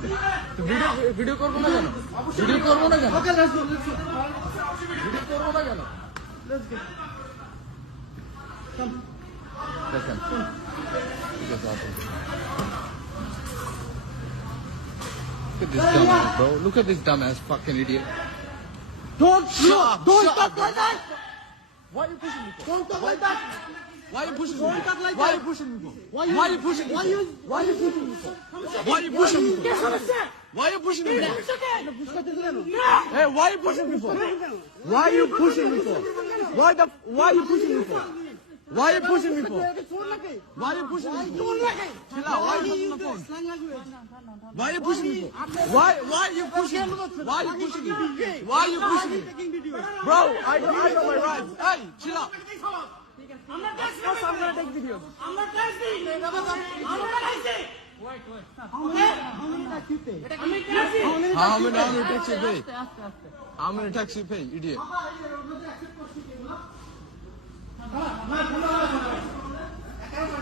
সাথে তো video video করবো না কেন ভিডিও করবো না কেন Okay, let's go. Let's go. Video করবো না কেন Let's go. Come. দেখেন ঠিক আছে আপনি Look at this dumbass, bro. Look at this dumbass fucking idiot. Don't Shut look. up, Don't shut talk up, like that. Why are you pushing me? For? Don't talk like that. Why are you pushing me? Don't talk like that. Why are you pushing me? Why are you pushing me? Why are you pushing me? Why are you pushing me? Why are you pushing me? Hey, why are you pushing me? Why are you pushing me? Why the? Why are you pushing me? Why are you pushing me for? Why are you pushing me for? Why are you pushing me for? Why are you pushing me Why why are you pushing me? Why are you pushing me? Why are you pushing me? Bro, I I know my rights. Hey, chill out. আমরা test দিই আমরা test দিই আমরা test দিই আমরা test দিই wait wait how many tax you pay how many tax you pay how many tax you pay idiot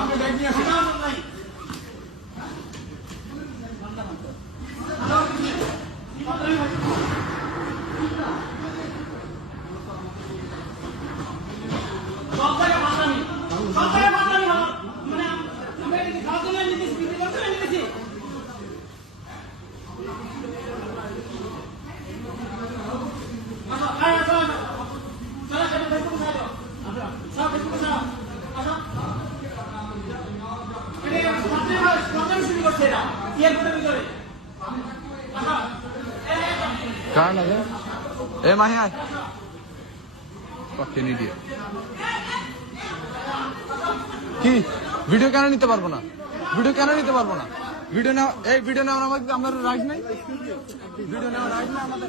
আপনি bag নিয়ে আসেন মানে আমরা নির্দেশ বিক্রি করতে নির্দেশ আসছে না তিয়াত্তরের ভিতরে কার লাগে এ মাহি আয় কি ভিডিও কেন নিতে পারবো না ভিডিও কেন নিতে পারবো না ভিডিও নেওয়া এই ভিডিও নেওয়ার আমার রাইট নাই ভিডিও নেওয়া রাইট না আমাদের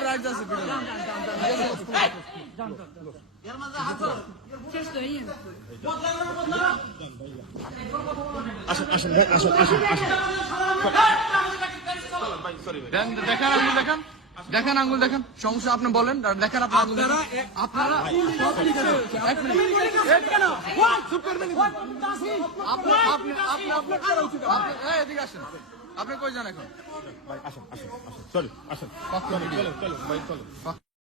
আমাদের রাইট আছে দেখেন আঙুল দেখেন দেখেন আঙুল দেখেন সমস্যা আপনি বলেন দেখেন আপনারা আপনারা আপনারা আপনি কই যান এখন ভাই আসেন আসেন আসেন চলো আসেন চলো চলো ভাই চলো